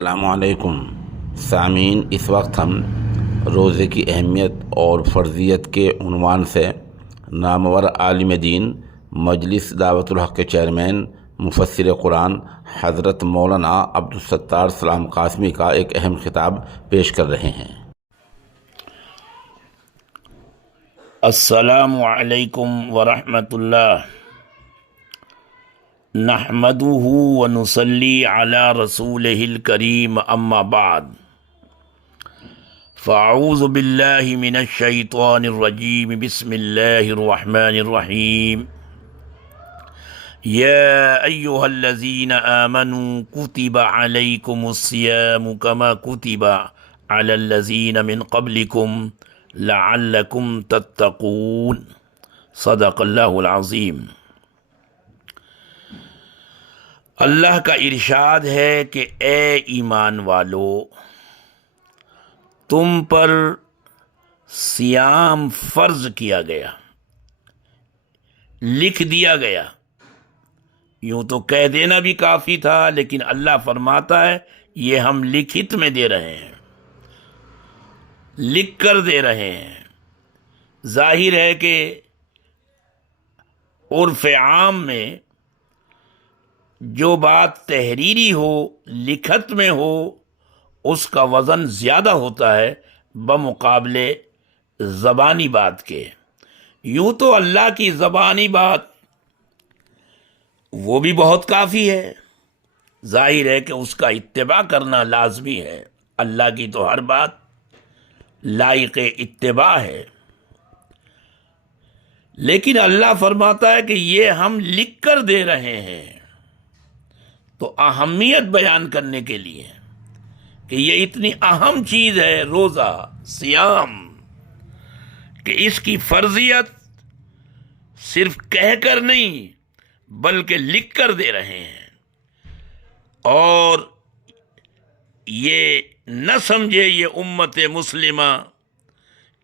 السلام علیکم سامعین، اس وقت ہم روزے کی اہمیت اور فرضیت کے عنوان سے نامور عالم دین، مجلس دعوت الحق کے چیئرمین، مفسر قرآن حضرت مولانا عبدالستار سلام قاسمی کا ایک اہم خطاب پیش کر رہے ہیں۔ السلام علیکم ورحمۃ اللہ، نحمدہ ونصلی علی رسولہ الکریم، اما بعد فاعوذ باللہ من الشیطان الرجیم، بسم اللہ الرحمن الرحیم۔ یا ایہا الذین آمنوا کتب علیکم الصیام کما کتب علی الذین من قبلکم لعلکم تتقون، صدق اللہ العظیم۔ اللہ کا ارشاد ہے کہ اے ایمان والو، تم پر صیام فرض کیا گیا، لکھ دیا گیا۔ یوں تو کہہ دینا بھی کافی تھا، لیکن اللہ فرماتا ہے یہ ہم لکھت میں دے رہے ہیں، لکھ کر دے رہے ہیں۔ ظاہر ہے کہ عرف عام میں جو بات تحریری ہو، لکھت میں ہو، اس کا وزن زیادہ ہوتا ہے بمقابلے زبانی بات کے۔ یوں تو اللہ کی زبانی بات وہ بھی بہت کافی ہے، ظاہر ہے کہ اس کا اتباع کرنا لازمی ہے۔ اللہ کی تو ہر بات لائق اتباع ہے، لیکن اللہ فرماتا ہے کہ یہ ہم لکھ کر دے رہے ہیں، تو اہمیت بیان کرنے کے لیے کہ یہ اتنی اہم چیز ہے روزہ، صیام، کہ اس کی فرضیت صرف کہہ کر نہیں بلکہ لکھ کر دے رہے ہیں۔ اور یہ نہ سمجھے یہ امت مسلمہ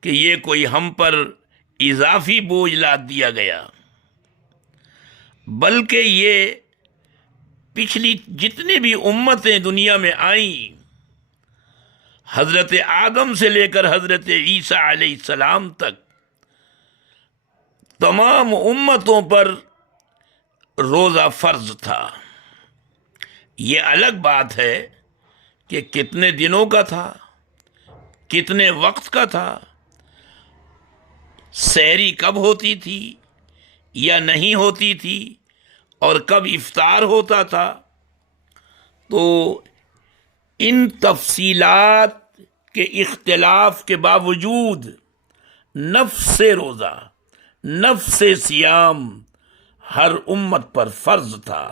کہ یہ کوئی ہم پر اضافی بوجھ لاد دیا گیا، بلکہ یہ پچھلی جتنی بھی امتیں دنیا میں آئیں، حضرت آدم سے لے کر حضرت عیسیٰ علیہ السلام تک، تمام امتوں پر روزہ فرض تھا۔ یہ الگ بات ہے کہ کتنے دنوں کا تھا، کتنے وقت کا تھا، سحری کب ہوتی تھی یا نہیں ہوتی تھی، اور کب افطار ہوتا تھا۔ تو ان تفصیلات کے اختلاف کے باوجود نفس روزہ، نفس صیام ہر امت پر فرض تھا۔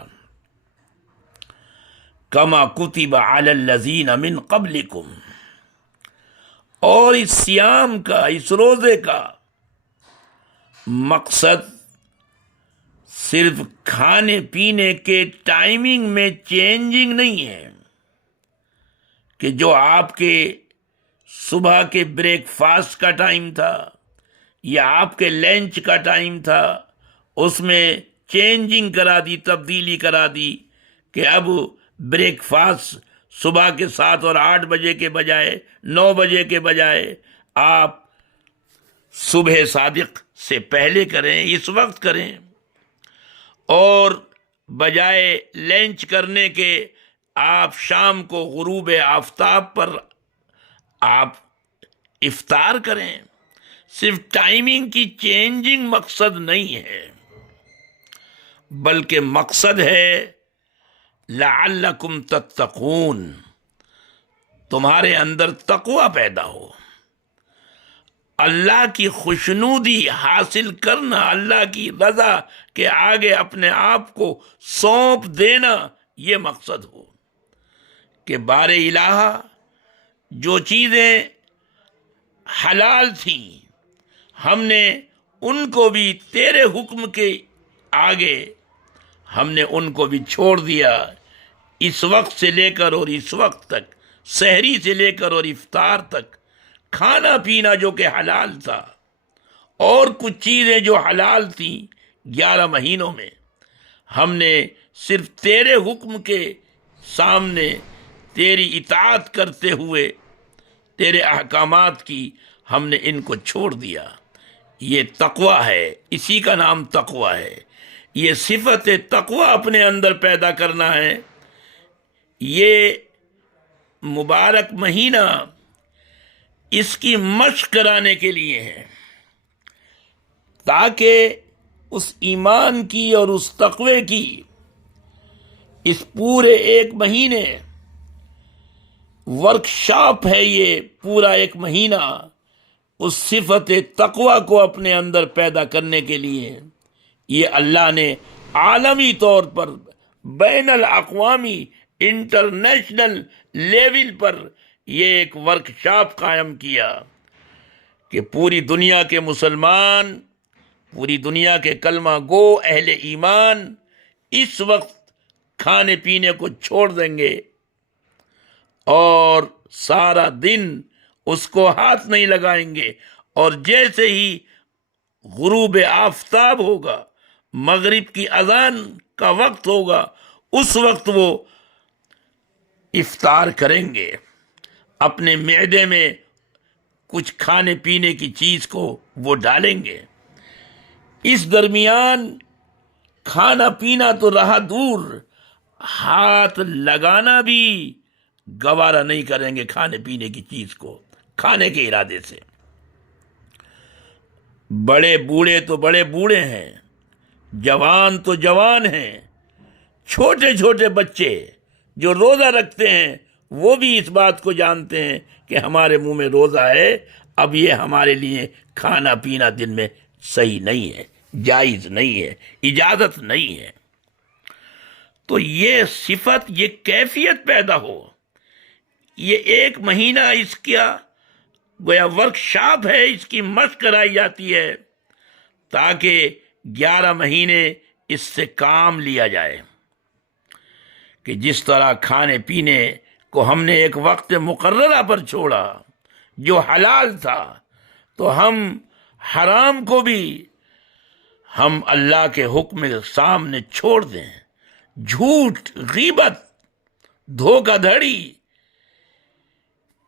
کما کتب علی الذین من قبلکم، اور اس صیام کا، اس روزے کا مقصد صرف کھانے پینے کے ٹائمنگ میں چینجنگ نہیں ہے کہ جو آپ کے صبح کے بریک فاسٹ کا ٹائم تھا یا آپ کے لنچ کا ٹائم تھا، اس میں چینجنگ کرا دی، تبدیلی کرا دی کہ اب بریک فاسٹ صبح کے 7 اور 8 بجے کے بجائے 9 بجے کے بجائے آپ صبح صادق سے پہلے کریں، اس وقت کریں، اور بجائے لنچ کرنے کے آپ شام کو غروب آفتاب پر آپ افطار کریں۔ صرف ٹائمنگ کی چینجنگ مقصد نہیں ہے، بلکہ مقصد ہے لعلکم تتقون، تمہارے اندر تقوی پیدا ہو، اللہ کی خوشنودی حاصل کرنا، اللہ کی رضا کے آگے اپنے آپ کو سونپ دینا، یہ مقصد ہو کہ بار الہ جو چیزیں حلال تھیں ہم نے ان کو بھی تیرے حکم کے آگے ہم نے ان کو بھی چھوڑ دیا۔ اس وقت سے لے کر اور اس وقت تک، سحری سے لے کر اور افطار تک، کھانا پینا جو کہ حلال تھا، اور کچھ چیزیں جو حلال تھیں 11 مہینوں میں ہم نے صرف تیرے حکم کے سامنے تیری اطاعت کرتے ہوئے تیرے احکامات کی ہم نے ان کو چھوڑ دیا۔ یہ تقوی ہے، اسی کا نام تقوی ہے۔ یہ صفت تقوی اپنے اندر پیدا کرنا ہے۔ یہ مبارک مہینہ اس کی مشق کرانے کے لیے ہے، تاکہ اس ایمان کی اور اس تقوی کی اس پورے ایک مہینے ورکشاپ ہے، یہ پورا ایک مہینہ اس صفت تقوی کو اپنے اندر پیدا کرنے کے لیے یہ اللہ نے عالمی طور پر بین الاقوامی انٹرنیشنل لیول پر یہ ایک ورکشاپ قائم کیا کہ پوری دنیا کے مسلمان، پوری دنیا کے کلمہ گو اہل ایمان اس وقت کھانے پینے کو چھوڑ دیں گے اور سارا دن اس کو ہاتھ نہیں لگائیں گے، اور جیسے ہی غروب آفتاب ہوگا، مغرب کی اذان کا وقت ہوگا، اس وقت وہ افطار کریں گے، اپنے معدے میں کچھ کھانے پینے کی چیز کو وہ ڈالیں گے۔ اس درمیان کھانا پینا تو رہا دور، ہاتھ لگانا بھی گوارا نہیں کریں گے کھانے پینے کی چیز کو، کھانے کے ارادے سے۔ بڑے بوڑھے تو بڑے بوڑھے ہیں، جوان تو جوان ہیں، چھوٹے چھوٹے بچے جو روزہ رکھتے ہیں وہ بھی اس بات کو جانتے ہیں کہ ہمارے منہ میں روزہ ہے، اب یہ ہمارے لیے کھانا پینا دن میں صحیح نہیں ہے، جائز نہیں ہے، اجازت نہیں ہے۔ تو یہ صفت، یہ کیفیت پیدا ہو، یہ ایک مہینہ اس کا گویا ورکشاپ ہے، اس کی مشق کرائی جاتی ہے تاکہ 11 مہینے اس سے کام لیا جائے، کہ جس طرح کھانے پینے کو ہم نے ایک وقت مقررہ پر چھوڑا جو حلال تھا، تو ہم حرام کو بھی ہم اللہ کے حکم کے سامنے چھوڑ دیں۔ جھوٹ، غیبت، دھوکہ دھڑی،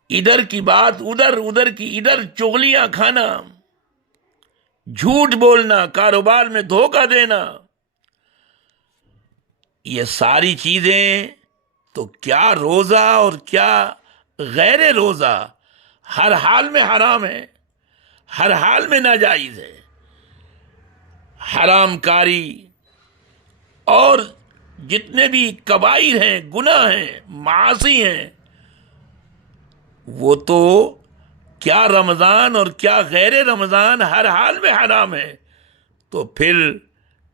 ادھر کی بات ادھر، ادھر کی ادھر، چغلیاں کھانا، جھوٹ بولنا، کاروبار میں دھوکہ دینا، یہ ساری چیزیں تو کیا روزہ اور کیا غیر روزہ ہر حال میں حرام ہے، ہر حال میں ناجائز ہے۔ حرام کاری اور جتنے بھی کبائر ہیں، گناہ ہیں، معاصی ہیں، وہ تو کیا رمضان اور کیا غیر رمضان ہر حال میں حرام ہے، تو پھر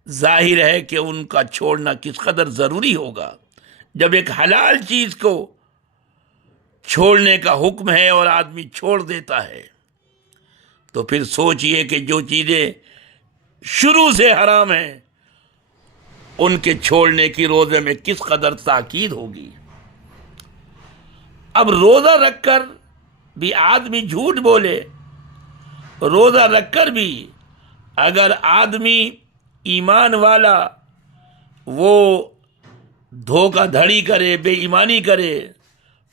ظاہر ہے کہ ان کا چھوڑنا کس قدر ضروری ہوگا۔ جب ایک حلال چیز کو چھوڑنے کا حکم ہے اور آدمی چھوڑ دیتا ہے، تو پھر سوچئے کہ جو چیزیں شروع سے حرام ہیں ان کے چھوڑنے کی روزے میں کس قدر تاکید ہوگی۔ اب روزہ رکھ کر بھی آدمی جھوٹ بولے، روزہ رکھ کر بھی اگر آدمی ایمان والا وہ دھوکہ دھڑی کرے، بے ایمانی کرے،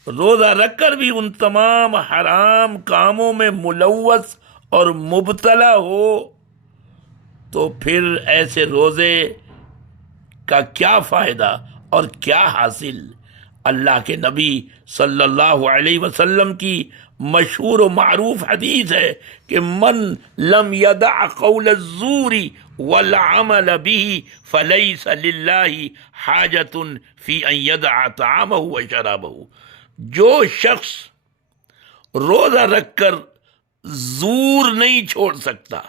روزہ رکھ کر بھی ان تمام حرام کاموں میں ملوث اور مبتلا ہو، تو پھر ایسے روزے کا کیا فائدہ اور کیا حاصل؟ اللہ کے نبی صلی اللہ علیہ وسلم کی مشہور و معروف حدیث ہے کہ من لم يدع قول الزور والعمل به فليس لله حاجة في ان يدع طعامه وشرابه۔ جو شخص روزہ رکھ کر زور نہیں چھوڑ سکتا،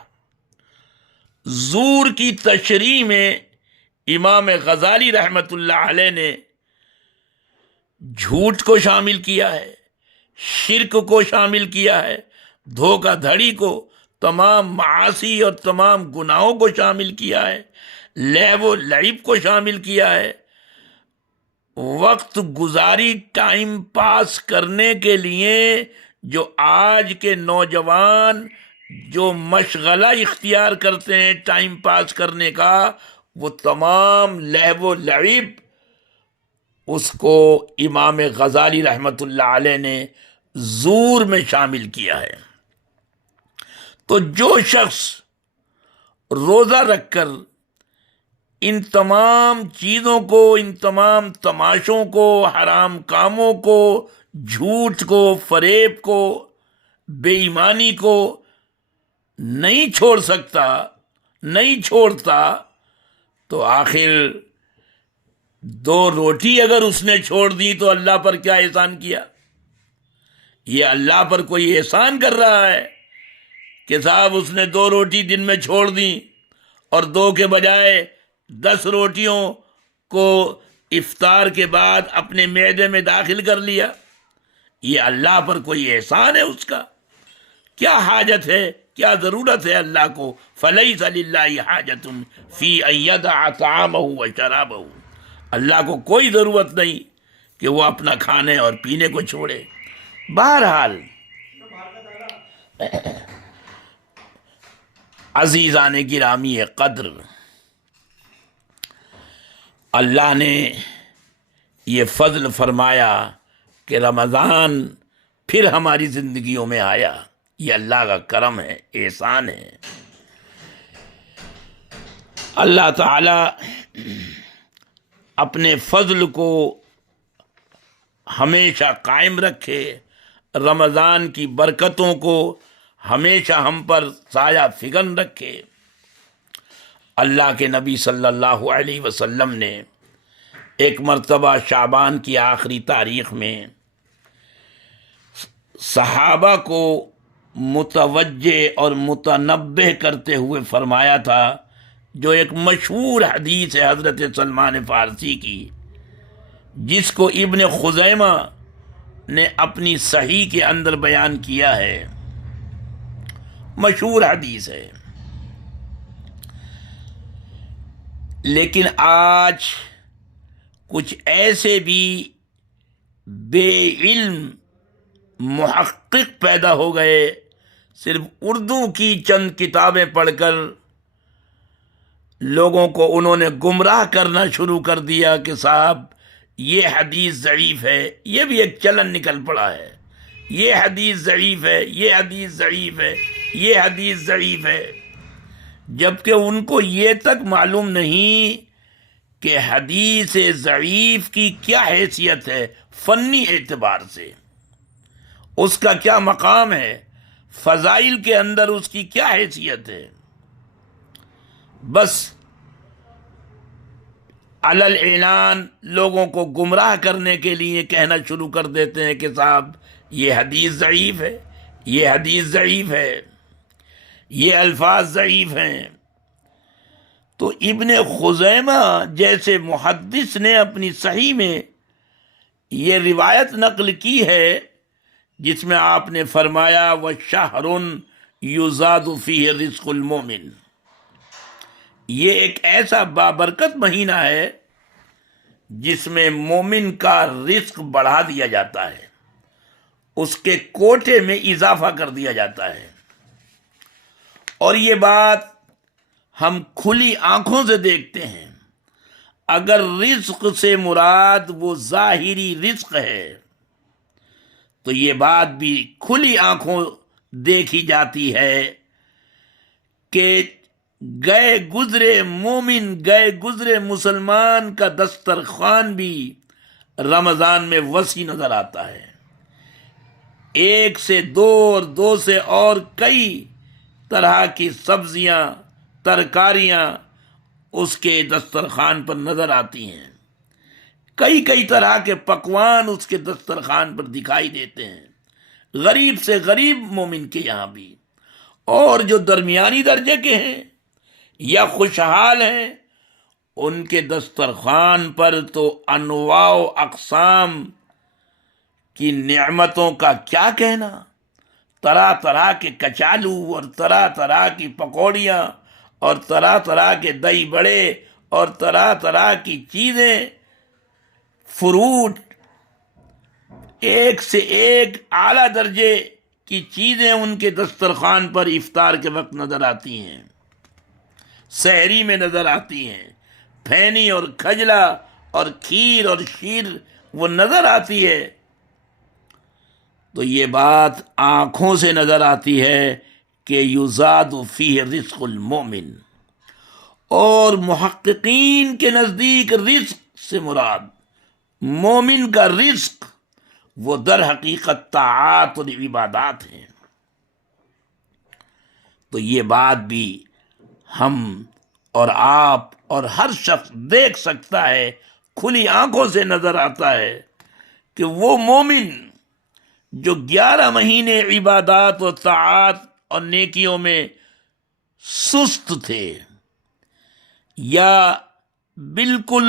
زور کی تشریح میں امام غزالی رحمت اللہ علیہ نے جھوٹ کو شامل کیا ہے، شرک کو شامل کیا ہے، دھوکہ دھڑی کو، تمام معاصی اور تمام گناہوں کو شامل کیا ہے، لعب و لعب کو شامل کیا ہے، وقت گزاری، ٹائم پاس کرنے کے لیے جو آج کے نوجوان جو مشغلہ اختیار کرتے ہیں ٹائم پاس کرنے کا، وہ تمام لعب و لعب اس کو امام غزالی رحمۃ اللہ علیہ نے زور میں شامل کیا ہے۔ تو جو شخص روزہ رکھ کر ان تمام چیزوں کو، ان تمام تماشوں کو، حرام کاموں کو، جھوٹ کو، فریب کو، بے ایمانی کو نہیں چھوڑ سکتا، نہیں چھوڑتا، تو آخر 2 روٹی اگر اس نے چھوڑ دی تو اللہ پر کیا احسان کیا؟ یہ اللہ پر کوئی احسان کر رہا ہے کہ صاحب اس نے 2 روٹی دن میں چھوڑ دی اور 2 کے بجائے 10 روٹیوں کو افطار کے بعد اپنے معدے میں داخل کر لیا؟ یہ اللہ پر کوئی احسان ہے اس کا؟ کیا حاجت ہے، کیا ضرورت ہے اللہ کو؟ فَلَيْسَ لِلَّهِ حَاجَةٌ فِي أَن يَدَعَ طَعَامَهُ وَشَرَابَهُ، اللہ کو کوئی ضرورت نہیں کہ وہ اپنا کھانے اور پینے کو چھوڑے۔ بہرحال عزیزان گرامی قدر، اللہ نے یہ فضل فرمایا کہ رمضان پھر ہماری زندگیوں میں آیا، یہ اللہ کا کرم ہے، احسان ہے۔ اللہ تعالی اپنے فضل کو ہمیشہ قائم رکھے، رمضان کی برکتوں کو ہمیشہ ہم پر سایہ فگن رکھے۔ اللہ کے نبی صلی اللہ علیہ وسلم نے ایک مرتبہ شعبان کی آخری تاریخ میں صحابہ کو متوجہ اور متنبہ کرتے ہوئے فرمایا تھا، جو ایک مشہور حدیث ہے حضرت سلمان فارسی کی، جس کو ابن خزیمہ نے اپنی صحیح کے اندر بیان کیا ہے، مشہور حدیث ہے۔ لیکن آج کچھ ایسے بھی بے علم محقق پیدا ہو گئے، صرف اردو کی چند کتابیں پڑھ کر لوگوں کو انہوں نے گمراہ کرنا شروع کر دیا کہ صاحب یہ حدیث ضعیف ہے، یہ بھی ایک چلن نکل پڑا ہے، یہ حدیث ضعیف ہے، یہ حدیث ضعیف ہے، یہ حدیث ضعیف ہے، جبکہ ان کو یہ تک معلوم نہیں کہ حدیث ضعیف کی کیا حیثیت ہے فنی اعتبار سے، اس کا کیا مقام ہے، فضائل کے اندر اس کی کیا حیثیت ہے۔ بس علی الاعلان لوگوں کو گمراہ کرنے کے لیے کہنا شروع کر دیتے ہیں کہ صاحب یہ حدیث ضعیف ہے، یہ حدیث ضعیف ہے، یہ الفاظ ضعیف ہیں۔ تو ابن خزیمہ جیسے محدث نے اپنی صحیح میں یہ روایت نقل کی ہے جس میں آپ نے فرمایا وَشَهْرٌ يُزَادُ فِيهِ رِزْقُ الْمُؤْمِنِ، یہ ایک ایسا بابرکت مہینہ ہے جس میں مومن کا رزق بڑھا دیا جاتا ہے، اس کے کوٹے میں اضافہ کر دیا جاتا ہے۔ اور یہ بات ہم کھلی آنکھوں سے دیکھتے ہیں۔ اگر رزق سے مراد وہ ظاہری رزق ہے تو یہ بات بھی کھلی آنکھوں دیکھی جاتی ہے کہ گئے گزرے مومن، گئے گزرے مسلمان کا دسترخوان بھی رمضان میں وسیع نظر آتا ہے۔ 1 سے 2 اور 2 سے اور کئی طرح کی سبزیاں، ترکاریاں اس کے دسترخوان پر نظر آتی ہیں، کئی طرح کے پکوان اس کے دسترخوان پر دکھائی دیتے ہیں، غریب سے غریب مومن کے یہاں بھی، اور جو درمیانی درجے کے ہیں یا خوشحال ہیں ان کے دسترخوان پر تو انواع و اقسام کی نعمتوں کا کیا کہنا، طرح طرح کے کچالو اور طرح طرح کی پکوڑیاں اور طرح طرح کے دہی بڑے اور طرح طرح کی چیزیں، فروٹ، ایک سے ایک اعلیٰ درجے کی چیزیں ان کے دسترخوان پر افطار کے وقت نظر آتی ہیں، سحری میں نظر آتی ہیں، پھینی اور کھجلا اور کھیر اور شیر وہ نظر آتی ہے، تو یہ بات آنکھوں سے نظر آتی ہے کہ یزاد فیہ رزق المومن، اور محققین کے نزدیک رزق سے مراد مومن کا رزق وہ در حقیقت طاعات اور عبادات ہیں۔ تو یہ بات بھی ہم اور آپ اور ہر شخص دیکھ سکتا ہے، کھلی آنکھوں سے نظر آتا ہے کہ وہ مومن جو 11 مہینے عبادات و طاعات اور نیکیوں میں سست تھے یا بالکل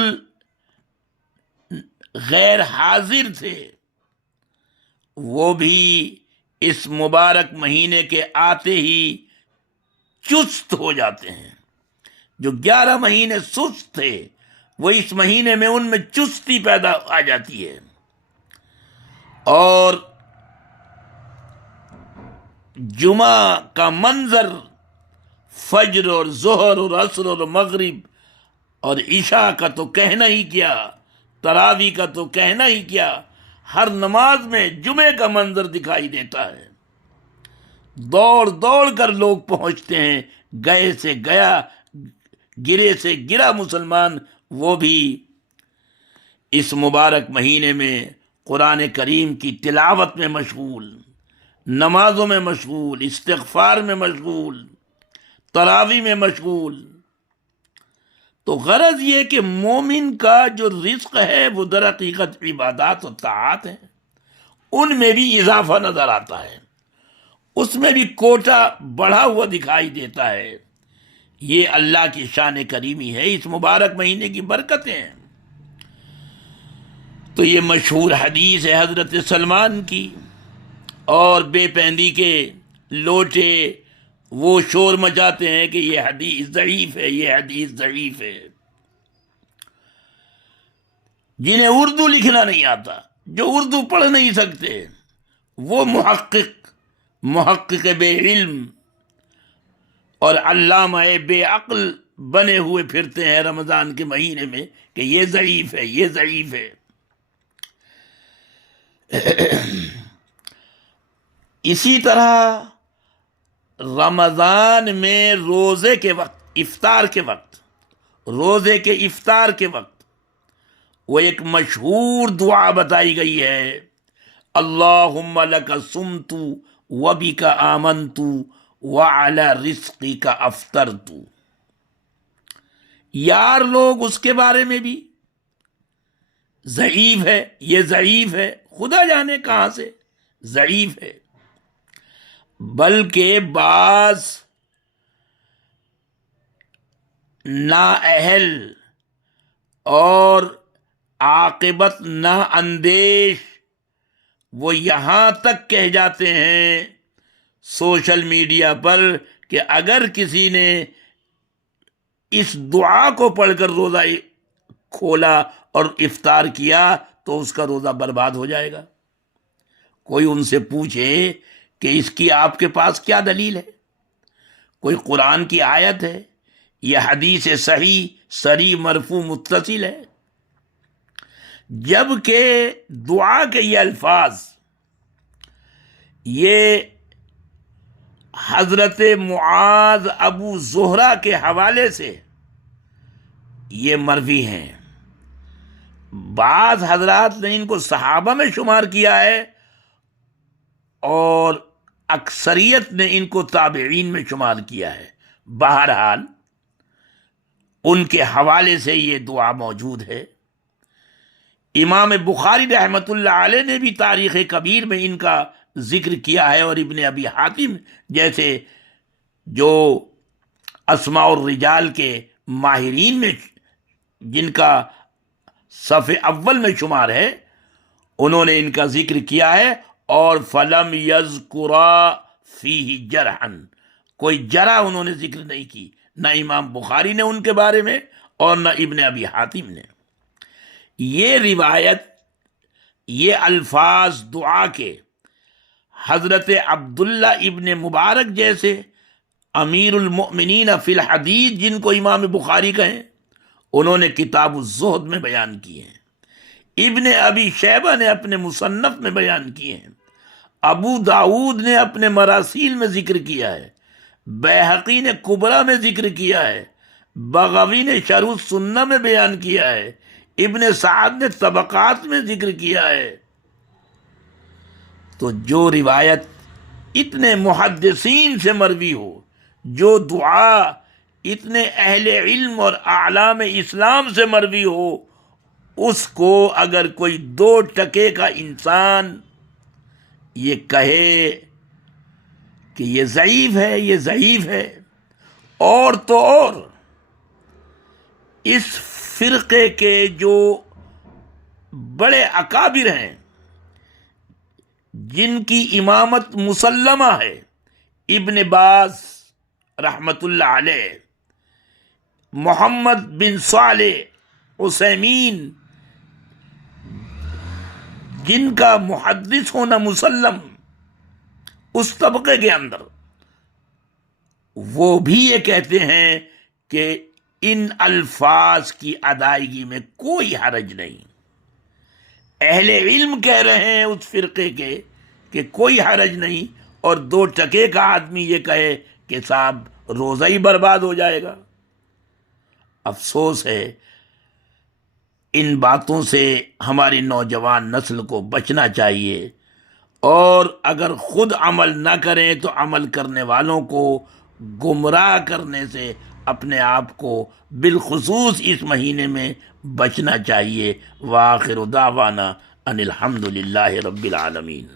غیر حاضر تھے، وہ بھی اس مبارک مہینے کے آتے ہی چست ہو جاتے ہیں۔ جو 11 مہینے سست تھے وہ اس مہینے میں ان میں چستی پیدا آ جاتی ہے، اور جمعہ کا منظر فجر اور ظہر اور عصر اور مغرب اور عشاء کا تو کہنا ہی کیا، تراویح کا تو کہنا ہی کیا، ہر نماز میں جمعے کا منظر دکھائی دیتا ہے۔ دوڑ دوڑ کر لوگ پہنچتے ہیں، گئے سے گیا، گرے سے گرا مسلمان وہ بھی اس مبارک مہینے میں قرآن کریم کی تلاوت میں مشغول، نمازوں میں مشغول، استغفار میں مشغول، تراویح میں مشغول۔ تو غرض یہ کہ مومن کا جو رزق ہے وہ در حقیقت عبادات و طاعات ہیں، ان میں بھی اضافہ نظر آتا ہے، اس میں بھی کوٹا بڑھا ہوا دکھائی دیتا ہے۔ یہ اللہ کی شان کریمی ہے، اس مبارک مہینے کی برکتیں ہیں۔ تو یہ مشہور حدیث ہے حضرت سلمان کی، اور بے پندی کے لوٹے وہ شور مچاتے ہیں کہ یہ حدیث ضعیف ہے، یہ حدیث ضعیف ہے۔ جنہیں اردو لکھنا نہیں آتا، جو اردو پڑھ نہیں سکتے، وہ محقق بے علم اور علامہ بے عقل بنے ہوئے پھرتے ہیں رمضان کے مہینے میں کہ یہ ضعیف ہے، یہ ضعیف ہے۔ اسی طرح رمضان میں روزے کے وقت، افطار کے وقت، روزے کے افطار کے وقت وہ ایک مشہور دعا بتائی گئی ہے، اللہم لک صمت وبک آمنت وعلی رزقک افطرت۔ یار لوگ اس کے بارے میں بھی ضعیف ہے، یہ ضعیف ہے، خدا جانے کہاں سے ضعیف ہے، بلکہ بعض نااہل اور عاقبت نااندیش وہ یہاں تک کہہ جاتے ہیں سوشل میڈیا پر کہ اگر کسی نے اس دعا کو پڑھ کر روزہ کھولا اور افطار کیا تو اس کا روزہ برباد ہو جائے گا۔ کوئی ان سے پوچھے کہ اس کی آپ کے پاس کیا دلیل ہے؟ کوئی قرآن کی آیت ہے؟ یہ حدیث صحیح صریح مرفوع متصل ہے؟ جبکہ دعا کے یہ الفاظ یہ حضرت معاذ ابو زہرہ کے حوالے سے یہ مروی ہیں، بعض حضرات نے ان کو صحابہ میں شمار کیا ہے اور اکثریت نے ان کو تابعین میں شمار کیا ہے۔ بہرحال ان کے حوالے سے یہ دعا موجود ہے۔ امام بخاری رحمۃ اللہ علیہ نے بھی تاریخ کبیر میں ان کا ذکر کیا ہے، اور ابن ابی حاتم جیسے جو اسماء الرجال کے ماہرین میں جن کا صف اول میں شمار ہے، انہوں نے ان کا ذکر کیا ہے، اور فلم یذکرا فیہ جرحا، کوئی جرح انہوں نے ذکر نہیں کی، نہ امام بخاری نے ان کے بارے میں اور نہ ابن ابی حاتم نے۔ یہ روایت، یہ الفاظ دعا کے حضرت عبداللہ ابن مبارک جیسے امیر المؤمنین فی الحدیث، جن کو امام بخاری کہیں، انہوں نے کتاب الزہد میں بیان کیے ہیں، ابن ابی شیبہ نے اپنے مصنف میں بیان کیے ہیں، ابو داؤد نے اپنے مراسیل میں ذکر کیا ہے، بیہقی نے کبریٰ میں ذکر کیا ہے، بغوی نے شرح السنہ میں بیان کیا ہے، ابن سعد نے طبقات میں ذکر کیا ہے۔ تو جو روایت اتنے محدثین سے مروی ہو، جو دعا اتنے اہل علم اور اعلام اسلام سے مروی ہو، اس کو اگر کوئی 2 ٹکے کا انسان یہ کہے کہ یہ ضعیف ہے، یہ ضعیف ہے، اور تو اور اس فرقے کے جو بڑے اکابر ہیں جن کی امامت مسلمہ ہے، ابن باز رحمت اللہ علیہ، محمد بن صالح عثیمین، جن کا محدث ہونا مسلم اس طبقے کے اندر، وہ بھی یہ کہتے ہیں کہ ان الفاظ کی ادائیگی میں کوئی حرج نہیں۔ اہل علم کہہ رہے ہیں اس فرقے کے کہ کوئی حرج نہیں، اور 2 ٹکے کا آدمی یہ کہے کہ صاحب روزہ ہی برباد ہو جائے گا۔ افسوس ہے، ان باتوں سے ہماری نوجوان نسل کو بچنا چاہیے، اور اگر خود عمل نہ کریں تو عمل کرنے والوں کو گمراہ کرنے سے اپنے آپ کو بالخصوص اس مہینے میں بچنا چاہیے۔ وآخر دعوانا ان الحمد للہ رب العالمین۔